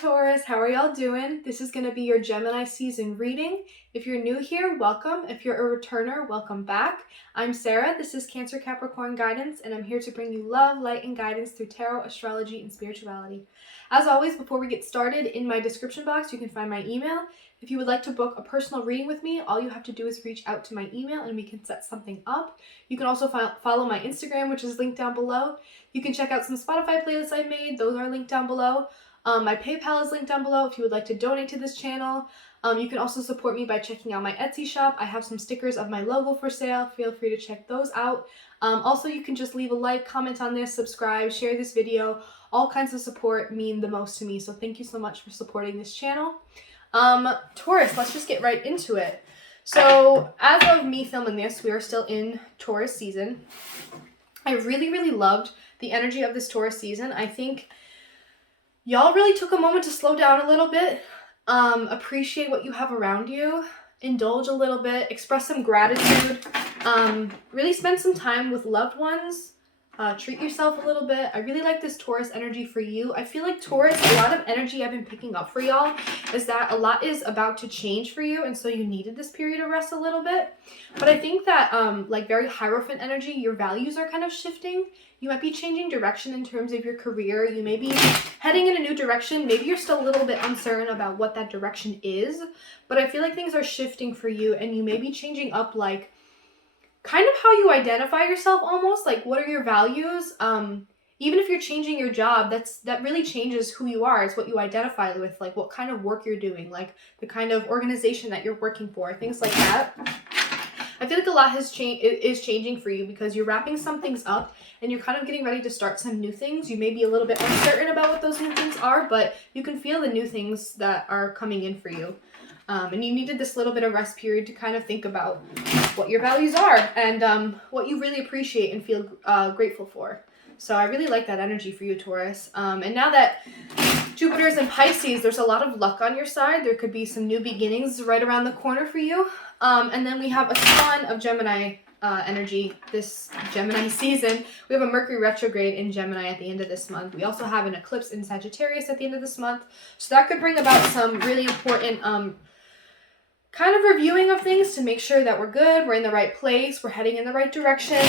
Taurus, how are y'all doing? This is going to be your Gemini season reading. If you're new here, welcome. If you're a returner, welcome back. I'm Sarah, this is Cancer Capricorn Guidance, and I'm here to bring you love, light, and guidance through tarot, astrology, and spirituality. As always, before we get started, in my description box, you can find my email. If you would like to book a personal reading with me, all you have to do is reach out to my email and we can set something up. You can also follow my Instagram, which is linked down below. You can check out some Spotify playlists I've made. Those are linked down below. My PayPal is linked down below if you would like to donate to this channel. You can also support me by checking out my Etsy shop. I have some stickers of my logo for sale. Feel free to check those out. Also, you can just leave a like, comment on this, subscribe, share this video. All kinds of support mean the most to me, so thank you so much for supporting this channel. Taurus, let's just get right into it. So, as of me filming this, we are still in Taurus season. I really loved the energy of this Taurus season. I think y'all really took a moment to slow down a little bit, appreciate what you have around you, indulge a little bit, express some gratitude, really spend some time with loved ones, treat yourself a little bit. I really like this Taurus energy for you. I feel like Taurus, a lot of energy I've been picking up for y'all is that a lot is about to change for you, and so you needed this period of rest a little bit. But I think that like very Hierophant energy, your values are kind of shifting. You might be changing direction in terms of your career. You may be heading in a new direction. Maybe you're still a little bit uncertain about what that direction is, but I feel like things are shifting for you and you may be changing up like kind of how you identify yourself almost, like what are your values? Even if you're changing your job, that really changes who you are. It's what you identify with, like what kind of work you're doing, like the kind of organization that you're working for, things like that. I feel like a lot is changing for you because you're wrapping some things up and you're kind of getting ready to start some new things. You may be a little bit uncertain about what those new things are, but you can feel the new things that are coming in for you. And you needed this little bit of rest period to kind of think about what your values are and what you really appreciate and feel grateful for. So I really like that energy for you, Taurus. And now that Jupiter's in Pisces, there's a lot of luck on your side. There could be some new beginnings right around the corner for you. And then we have a ton of Gemini energy this Gemini season. We have a Mercury retrograde in Gemini at the end of this month. We also have an eclipse in Sagittarius at the end of this month. So that could bring about some really important kind of reviewing of things to make sure that we're good, we're in the right place, we're heading in the right direction.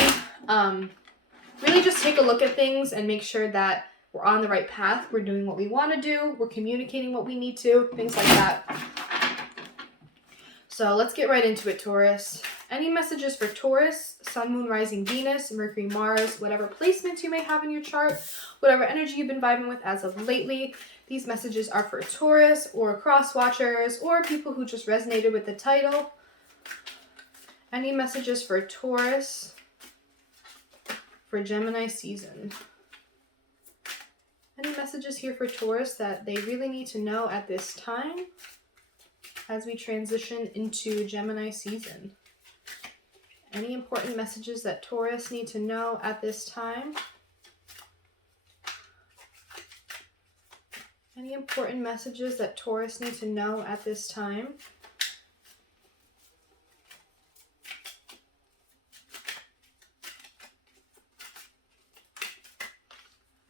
Really just take a look at things and make sure that we're on the right path, we're doing what we want to do, we're communicating what we need to, things like that. So let's get right into it, Taurus. Any messages for Taurus, Sun, Moon, Rising, Venus, Mercury, Mars, whatever placements you may have in your chart, whatever energy you've been vibing with as of lately. These messages are for Taurus or cross watchers or people who just resonated with the title. Any messages for Taurus for Gemini season? Any messages here for Taurus that they really need to know at this time as we transition into Gemini season? Any important messages that Taurus need to know at this time? Any important messages that Taurus need to know at this time?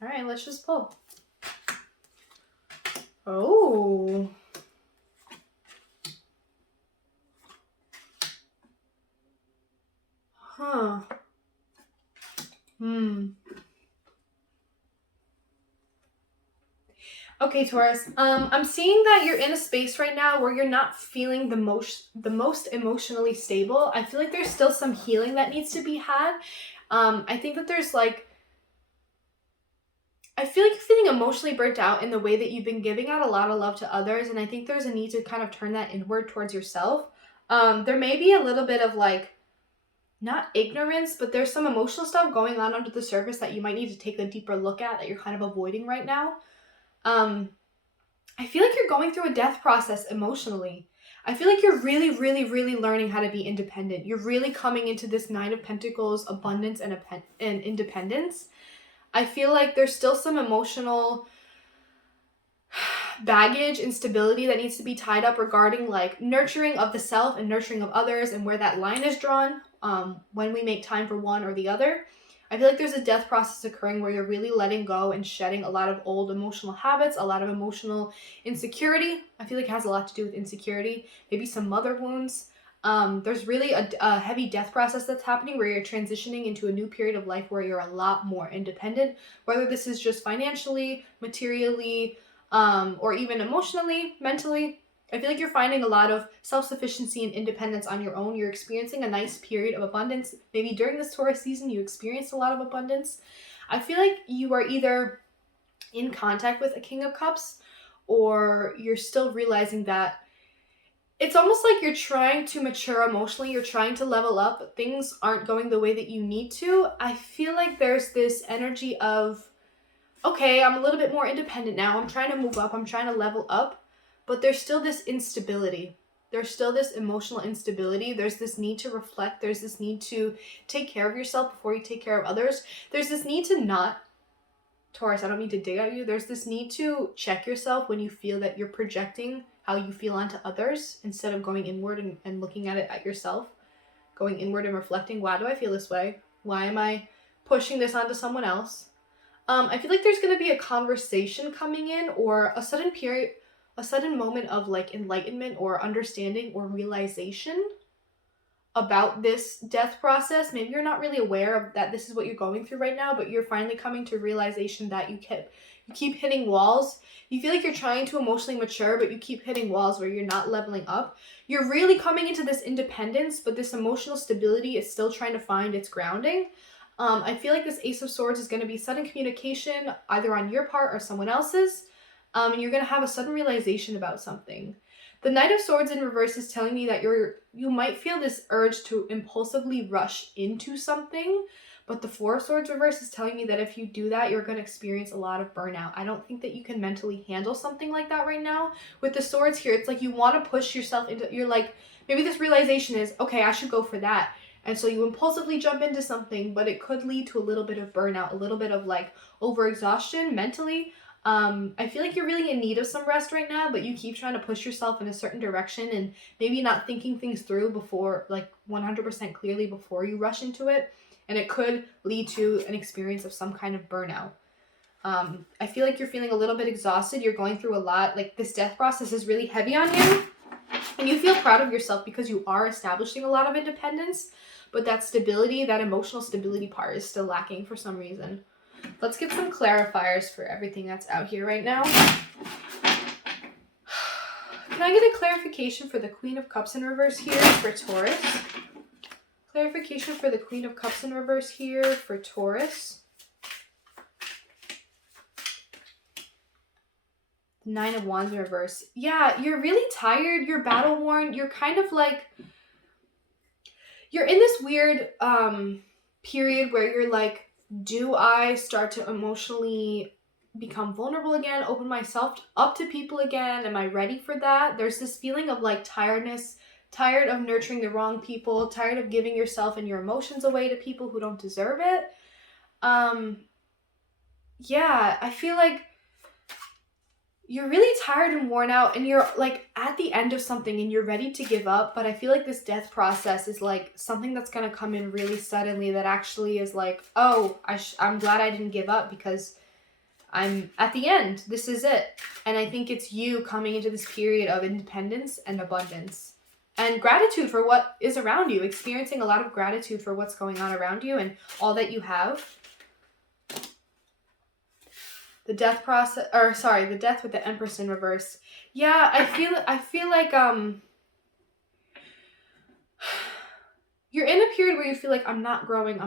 All right, let's just pull. Oh. Huh. Okay, Taurus. I'm seeing that you're in a space right now where you're not feeling the most emotionally stable. I feel like there's still some healing that needs to be had. I think that there's like, I feel like you're feeling emotionally burnt out in the way that you've been giving out a lot of love to others, and I think there's a need to kind of turn that inward towards yourself. There may be a little bit of like, not ignorance, but there's some emotional stuff going on under the surface that you might need to take a deeper look at that you're kind of avoiding right now. I feel like you're going through a death process emotionally. I feel like you're really learning how to be independent. You're really coming into this Nine of Pentacles, abundance and independence. I feel like there's still some emotional baggage, instability that needs to be tied up regarding like nurturing of the self and nurturing of others and where that line is drawn when we make time for one or the other. I feel like there's a death process occurring where you're really letting go and shedding a lot of old emotional habits, a lot of emotional insecurity. I feel like it has a lot to do with insecurity, maybe some mother wounds. There's really a heavy death process that's happening where you're transitioning into a new period of life where you're a lot more independent, whether this is just financially, materially, or even emotionally, mentally. I feel like you're finding a lot of self-sufficiency and independence on your own. You're experiencing a nice period of abundance. Maybe during this Taurus season, you experienced a lot of abundance. I feel like you are either in contact with a King of Cups or you're still realizing that it's almost like you're trying to mature emotionally. You're trying to level up, but things aren't going the way that you need to. I feel like there's this energy of, okay, I'm a little bit more independent now. I'm trying to move up. I'm trying to level up. But there's still this instability. There's still this emotional instability. There's this need to reflect. There's this need to take care of yourself before you take care of others. There's this need to not, Taurus, I don't mean to dig at you. There's this need to check yourself when you feel that you're projecting how you feel onto others instead of going inward and looking at it at yourself. Going inward and reflecting, why do I feel this way? Why am I pushing this onto someone else? I feel like there's going to be a conversation coming in or a sudden moment of like enlightenment or understanding or realization about this death process. Maybe you're not really aware of that this is what you're going through right now, but you're finally coming to realization that you keep hitting walls. You feel like you're trying to emotionally mature, but you keep hitting walls where you're not leveling up. You're really coming into this independence, but this emotional stability is still trying to find its grounding. I feel like this Ace of Swords is going to be sudden communication either on your part or someone else's. And you're going to have a sudden realization about something. The Knight of Swords in reverse is telling me that you might feel this urge to impulsively rush into something, but the Four of Swords reverse is telling me that if you do that, you're going to experience a lot of burnout. I don't think that you can mentally handle something like that right now. With the swords here, it's like you want to push yourself into, you're like, maybe this realization is, okay, I should go for that. And so you impulsively jump into something, but it could lead to a little bit of burnout, a little bit of like overexhaustion mentally. I feel like you're really in need of some rest right now, but you keep trying to push yourself in a certain direction and maybe not thinking things through before, like 100% clearly before you rush into it. And it could lead to an experience of some kind of burnout. I feel like you're feeling a little bit exhausted. You're going through a lot. Like this death process is really heavy on you. And you feel proud of yourself because you are establishing a lot of independence. But that stability, that emotional stability part is still lacking for some reason. Let's get some clarifiers for everything that's out here right now. Can I get a clarification for the Queen of Cups in reverse here for Taurus? Clarification for the Queen of Cups in reverse here for Taurus. The Nine of Wands in reverse. Yeah, you're really tired. You're battle worn. You're kind of like, you're in this weird period where you're like, do I start to emotionally become vulnerable again, open myself up to people again? Am I ready for that? There's this feeling of like tiredness, tired of nurturing the wrong people, tired of giving yourself and your emotions away to people who don't deserve it. Yeah, I feel like you're really tired and worn out and you're like at the end of something and you're ready to give up, but I feel like this death process is like something that's going to come in really suddenly that actually is like, oh, I'm glad I didn't give up because I'm at the end. This is it. And I think it's you coming into this period of independence and abundance and gratitude for what is around you, experiencing a lot of gratitude for what's going on around you and all that you have. The death process, or sorry, the death with the Empress in reverse. Yeah, I feel like you're in a period where you feel like I'm not growing.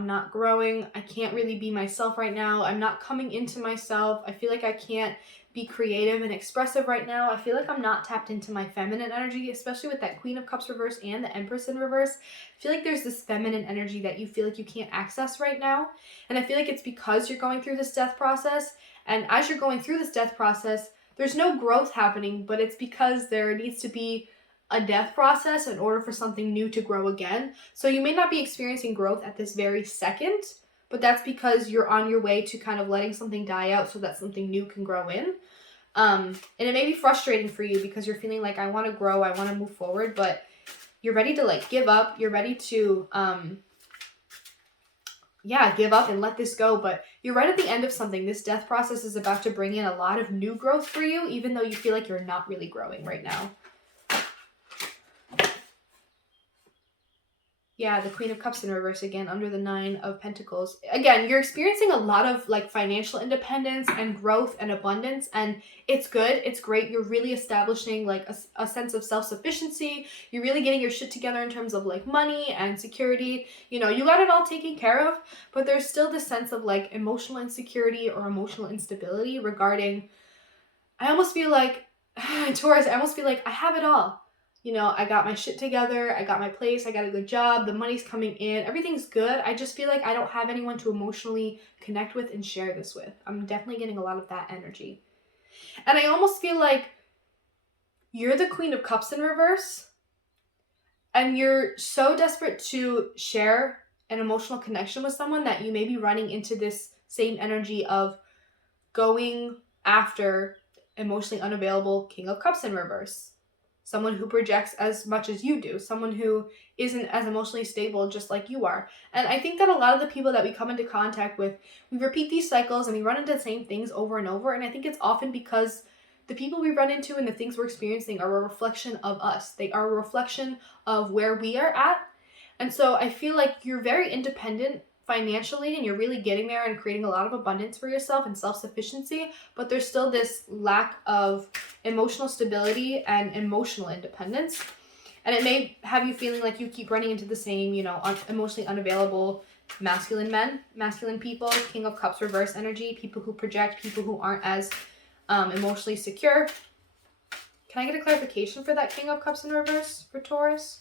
I can't really be myself right now. I'm not coming into myself. I feel like I can't be creative and expressive right now. I feel like I'm not tapped into my feminine energy, especially with that Queen of Cups reverse and the Empress in reverse. I feel like there's this feminine energy that you feel like you can't access right now. And I feel like it's because you're going through this death process. And as you're going through this death process, there's no growth happening, but it's because there needs to be a death process in order for something new to grow again. So you may not be experiencing growth at this very second, but that's because you're on your way to kind of letting something die out so that something new can grow in. And it may be frustrating for you because you're feeling like I want to grow, I want to move forward, but you're ready to like give up. You're ready to give up and let this go. But you're right at the end of something. This death process is about to bring in a lot of new growth for you, even though you feel like you're not really growing right now. Yeah, the Queen of Cups in reverse again, under the 9 of Pentacles. Again, you're experiencing a lot of like financial independence and growth and abundance, and it's good. It's great. You're really establishing like a sense of self-sufficiency. You're really getting your shit together in terms of like money and security. You know, you got it all taken care of, but there's still this sense of like emotional insecurity or emotional instability regarding, I almost feel like, Taurus, I almost feel like I have it all. You know, I got my shit together, I got my place, I got a good job, the money's coming in, everything's good. I just feel like I don't have anyone to emotionally connect with and share this with. I'm definitely getting a lot of that energy. And I almost feel like you're the Queen of Cups in reverse, and you're so desperate to share an emotional connection with someone that you may be running into this same energy of going after emotionally unavailable King of Cups in reverse. Someone who projects as much as you do, someone who isn't as emotionally stable just like you are. And I think that a lot of the people that we come into contact with, we repeat these cycles and we run into the same things over and over. And I think it's often because the people we run into and the things we're experiencing are a reflection of us. They are a reflection of where we are at. And so I feel like you're very independent financially, and you're really getting there and creating a lot of abundance for yourself and self-sufficiency, but there's still this lack of emotional stability and emotional independence. And it may have you feeling like you keep running into the same, you know, emotionally unavailable masculine men, masculine people, King of Cups reverse energy, people who project, people who aren't as emotionally secure. Can I get a clarification for that King of Cups in reverse for Taurus?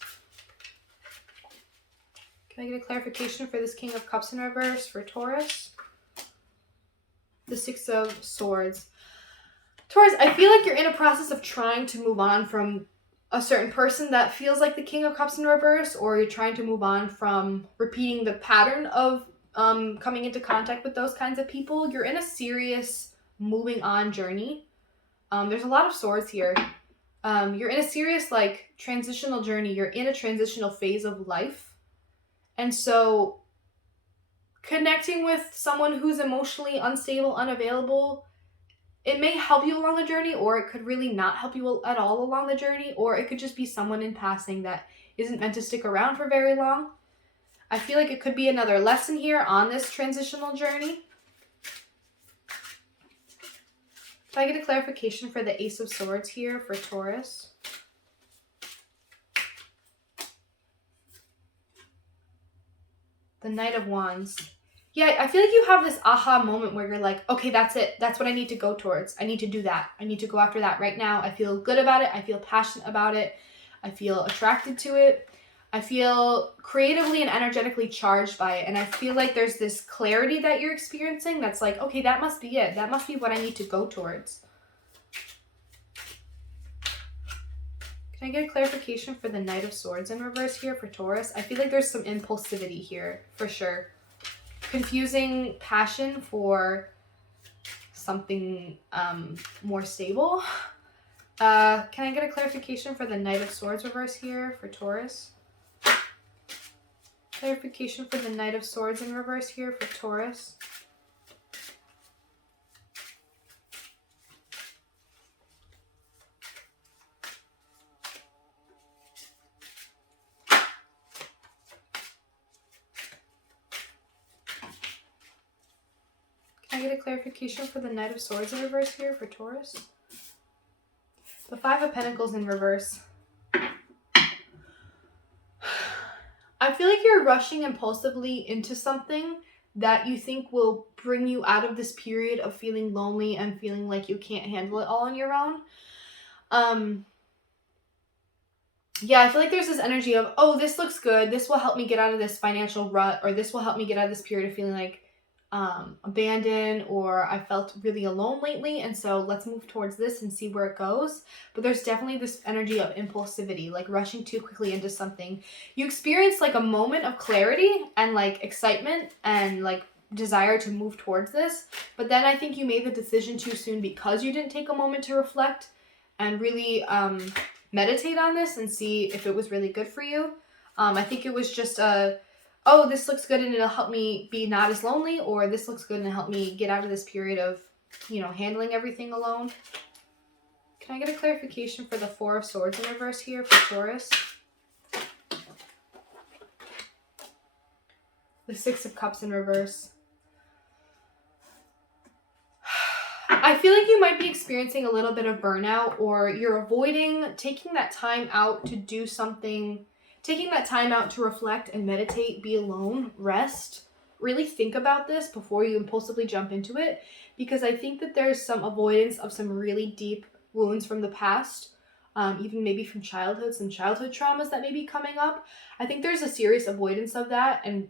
Can I get a clarification for this King of Cups in reverse for Taurus? The 6 of Swords. Taurus, I feel like you're in a process of trying to move on from a certain person that feels like the King of Cups in reverse, or you're trying to move on from repeating the pattern of coming into contact with those kinds of people. You're in a serious moving on journey. There's a lot of swords here. You're in a serious like transitional journey. You're in a transitional phase of life. And so connecting with someone who's emotionally unstable, unavailable, it may help you along the journey, or it could really not help you at all along the journey, or it could just be someone in passing that isn't meant to stick around for very long. I feel like it could be another lesson here on this transitional journey. If I get a clarification for the Ace of Swords here for Taurus. The Knight of Wands. Yeah, I feel like you have this aha moment where you're like, okay, that's it. That's what I need to go towards. I need to do that. I need to go after that right now. I feel good about it. I feel passionate about it. I feel attracted to it. I feel creatively and energetically charged by it. And I feel like there's this clarity that you're experiencing that's like, okay, that must be it. That must be what I need to go towards. Can I get a clarification for the Knight of Swords in reverse here for Taurus? I feel like there's some impulsivity here, for sure. Confusing passion for something more stable. Can I get a clarification for the Knight of Swords reverse here for Taurus? Clarification for the Knight of Swords in reverse here for Taurus. Can I get a clarification for the Knight of Swords in reverse here for Taurus? The 5 of Pentacles in reverse. I feel like you're rushing impulsively into something that you think will bring you out of this period of feeling lonely and feeling like you can't handle it all on your own. Yeah, I feel like there's this energy of, oh, this looks good. This will help me get out of this financial rut, or this will help me get out of this period of feeling like abandoned, or I felt really alone lately, and so let's move towards this and see where it goes. But there's definitely this energy of impulsivity, like rushing too quickly into something. You experience like a moment of clarity and like excitement and like desire to move towards this, but then I think you made the decision too soon because you didn't take a moment to reflect and really meditate on this and see if it was really good for you. I think it was just a oh, this looks good and it'll help me be not as lonely, or this looks good and it'll help me get out of this period of, handling everything alone. Can I get a clarification for the Four of Swords in reverse here for Taurus? The Six of Cups in reverse. I feel like you might be experiencing a little bit of burnout, or you're avoiding taking that time out to do something, taking that time out to reflect and meditate, be alone, rest. Really think about this before you impulsively jump into it, because I think that there's some avoidance of some really deep wounds from the past, even maybe from childhood, some childhood traumas that may be coming up. I think there's a serious avoidance of that, and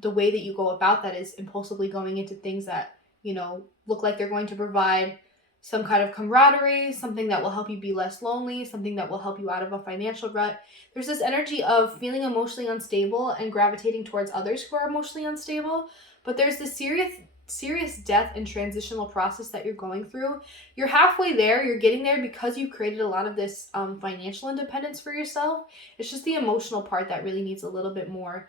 the way that you go about that is impulsively going into things that, look like they're going to provide some kind of camaraderie, something that will help you be less lonely, something that will help you out of a financial rut. There's this energy of feeling emotionally unstable and gravitating towards others who are emotionally unstable, but there's this serious death and transitional process that you're going through. You're halfway there. You're getting there because you created a lot of this financial independence for yourself. It's just the emotional part that really needs a little bit more.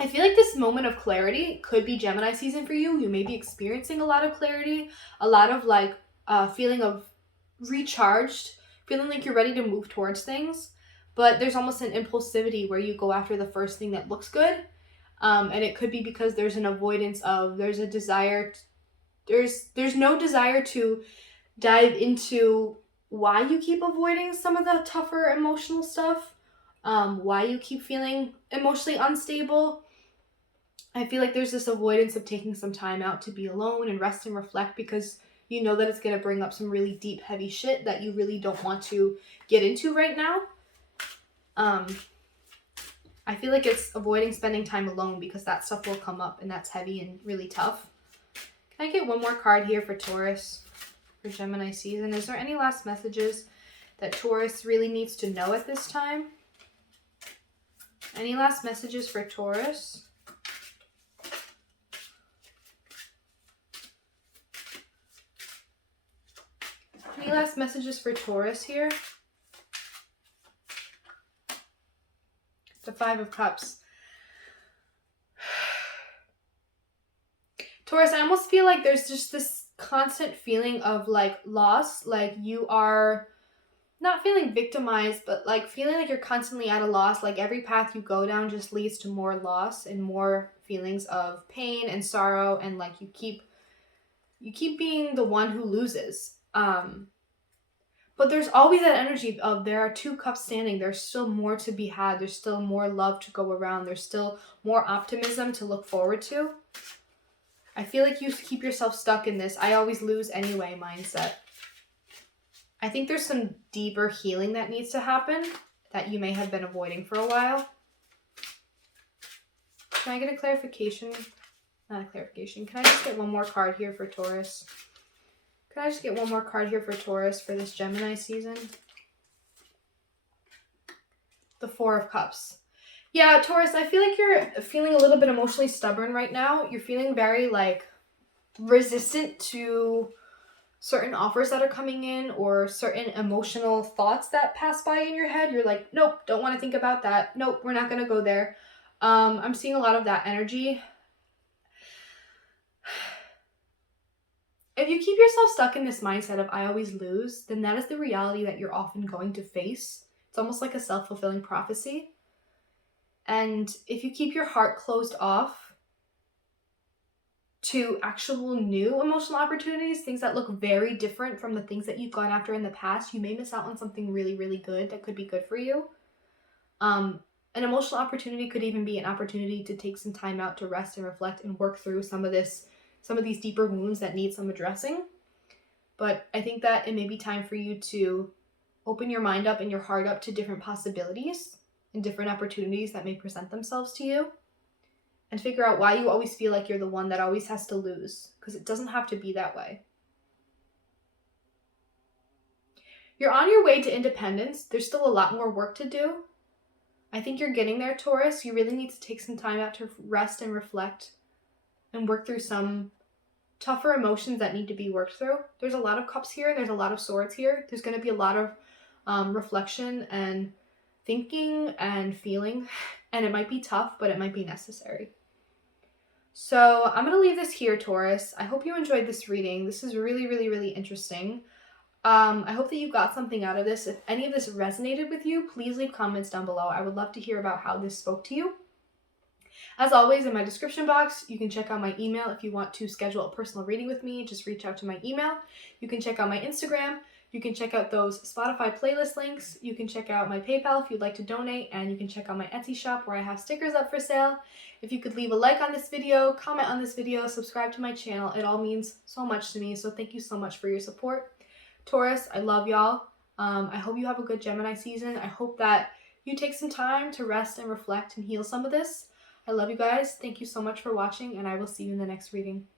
I feel like this moment of clarity could be Gemini season for you. You may be experiencing a lot of clarity, a lot of feeling of recharged, feeling like you're ready to move towards things. But there's almost an impulsivity where you go after the first thing that looks good. And it could be because there's an avoidance of, there's a desire, there's no desire to dive into why you keep avoiding some of the tougher emotional stuff, why you keep feeling emotionally unstable. I feel like there's this avoidance of taking some time out to be alone and rest and reflect, because you know that it's going to bring up some really deep, heavy shit that you really don't want to get into right now. I feel like it's avoiding spending time alone because that stuff will come up and that's heavy and really tough. Can I get one more card here for Taurus for Gemini season? Is there any last messages that Taurus really needs to know at this time? Any last messages for Taurus? Any last messages for Taurus here? The Five of Cups. Taurus, I almost feel like there's just this constant feeling of like loss, like you are not feeling victimized, but like feeling like you're constantly at a loss. Like every path you go down just leads to more loss and more feelings of pain and sorrow, and like you keep being the one who loses. But there's always that energy of, there are two cups standing. There's still more to be had. There's still more love to go around. There's still more optimism to look forward to. I feel like you keep yourself stuck in this "I always lose anyway" mindset. I think there's some deeper healing that needs to happen that you may have been avoiding for a while. Can I get a clarification? Not a clarification. Can I just get one more card here for Taurus? Can I just get one more card here for Taurus for this Gemini season? The Four of Cups. Yeah, Taurus, I feel like you're feeling a little bit emotionally stubborn right now. You're feeling very resistant to certain offers that are coming in, or certain emotional thoughts that pass by in your head. You're like, nope, don't want to think about that. Nope, we're not going to go there. I'm seeing a lot of that energy. If you keep yourself stuck in this mindset of "I always lose," then that is the reality that you're often going to face. It's almost like a self-fulfilling prophecy. And if you keep your heart closed off to actual new emotional opportunities, things that look very different from the things that you've gone after in the past, you may miss out on something really, really good that could be good for you. An emotional opportunity could even be an opportunity to take some time out to rest and reflect and work through some of these deeper wounds that need some addressing. But I think that it may be time for you to open your mind up and your heart up to different possibilities and different opportunities that may present themselves to you, and figure out why you always feel like you're the one that always has to lose, because it doesn't have to be that way. You're on your way to independence. There's still a lot more work to do. I think you're getting there, Taurus. You really need to take some time out to rest and reflect and work through some tougher emotions that need to be worked through. There's a lot of cups here, and there's a lot of swords here. There's going to be a lot of reflection and thinking and feeling and it might be tough, but it might be necessary. So I'm going to leave this here, Taurus. I hope you enjoyed this reading. This is really, really, really interesting. I hope that you got something out of this. If any of this resonated with you, please leave comments down below. I would love to hear about how this spoke to you. As always, in my description box, you can check out my email if you want to schedule a personal reading with me. Just reach out to my email. You can check out my Instagram. You can check out those Spotify playlist links. You can check out my PayPal if you'd like to donate, and you can check out my Etsy shop where I have stickers up for sale. If you could leave a like on this video, comment on this video, subscribe to my channel, it all means so much to me. So thank you so much for your support. Taurus, I love y'all. I hope you have a good Gemini season. I hope that you take some time to rest and reflect and heal some of this. I love you guys. Thank you so much for watching, and I will see you in the next reading.